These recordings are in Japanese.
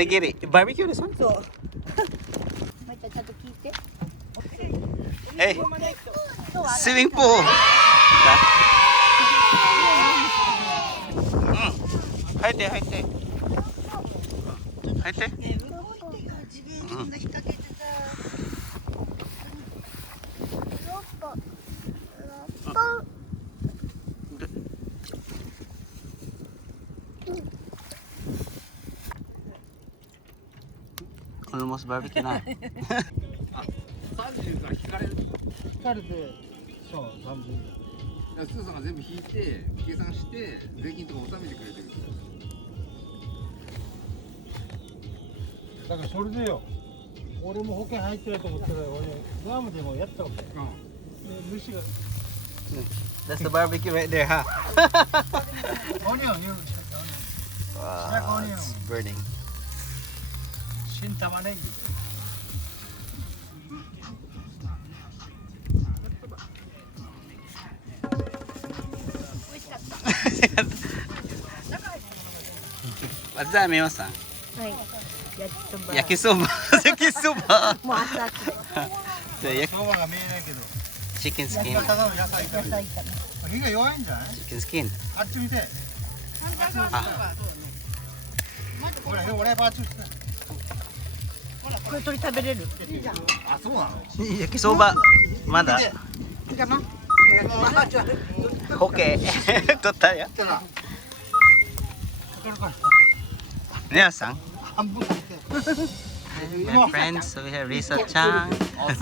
にぎり。バーベキューですか？そう。まいちゃんちゃんと聞いて。えい。スイミングプール。うん。入って。入って。Almost barbecue な。30から引かれる。引かれて、そう、30。スーさんが全部引いて、計算して、税金とか納めてくれてる。だからそれでよ、俺も保険入ってると思ってたら、俺、グアムでもやったわけ。で、虫が。That's the barbecue right there, huh? Onion, Wow, it's burning. 新玉ねぎ。What's that, みまさん？はい。焼きそば。焼きそば。もう熱々で。そばが見えないけど。チキンスキン。ただの野菜炒め。火が弱いんじゃない？チキンスキン。あっち見て。あ、俺バーチューして。これ鳥食べれる。あ、そうなの？焼きそば。まだ。じゃま。オッケー。取ったよ。皆さん。半分食べて。My friends, we have Lisa Chang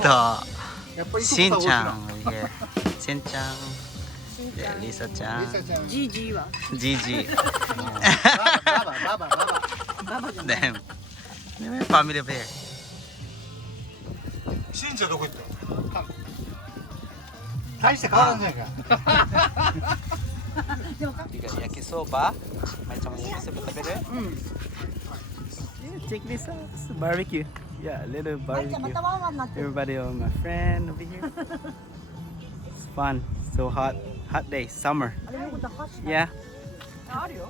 としんちゃん over here. しんちゃん、Lisa ちゃん、じじは。じじ。ババ。Them. Family bear. しんちゃんどこ行ったの？大して変わらんじゃないか。焼きそば。まいちゃんも焼きそば食べる？うん。Check this out. It's a barbecue. Yeah, a little まいちゃんま barbecue. たワンワンなってる。 Everybody on my friend over here. It's fun. So hot. Hot day. Summer. あれのことはし。Yeah. あるよ。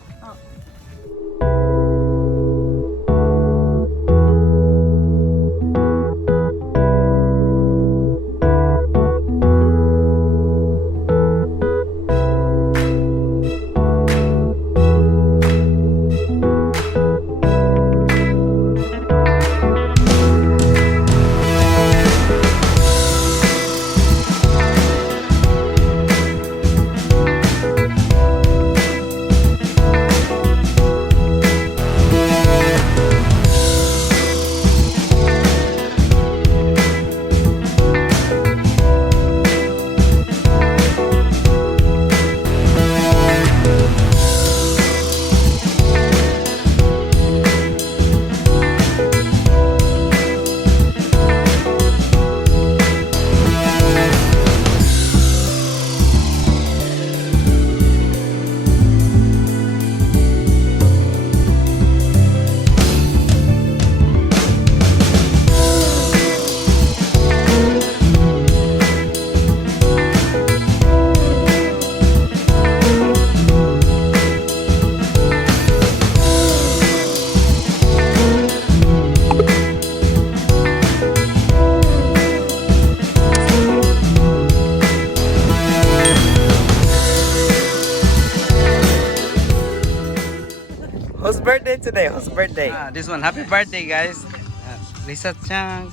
Whose birthday today? Whose birthday? This one. Happy birthday, guys. Lisa Chang.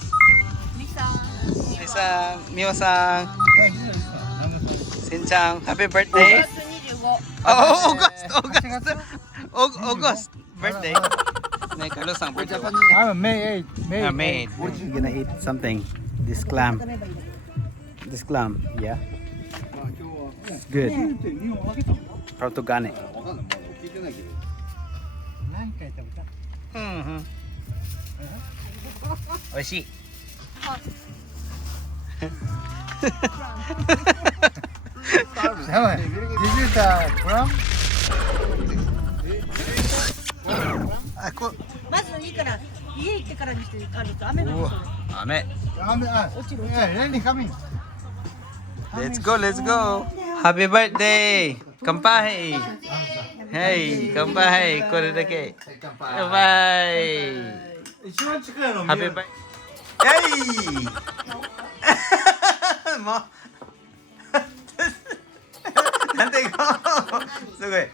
Lisa, Mio-san. Sin-chan. Happy birthday. Oh, August. Birthday. Carlos-san birthday. I'm May 8th. May 8th. We're gonna eat something. This clam. Yeah. It's good. Protogane. 何回食べた？美味しい。やばい。Did you eat crumb? まずいいから家行ってからにしてあると雨の雨。落ちる。Really coming. Let's go. Happy birthday. Kampai. はい乾杯これだけ乾乾杯一番近いのハッピーバイはいもうなんてすごい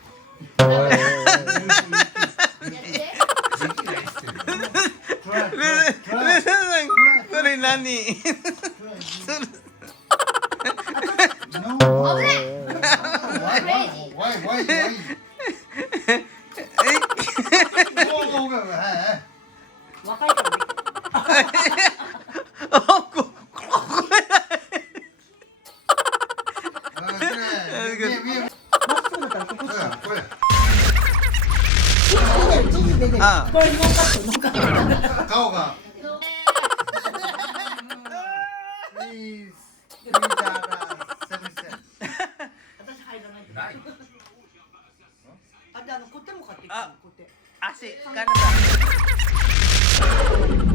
これ何若いからね。まっすぐだからここあこれノーカットノーカット。顔が私入らないけど。あでコテも買ってきたのコテ。足疲れた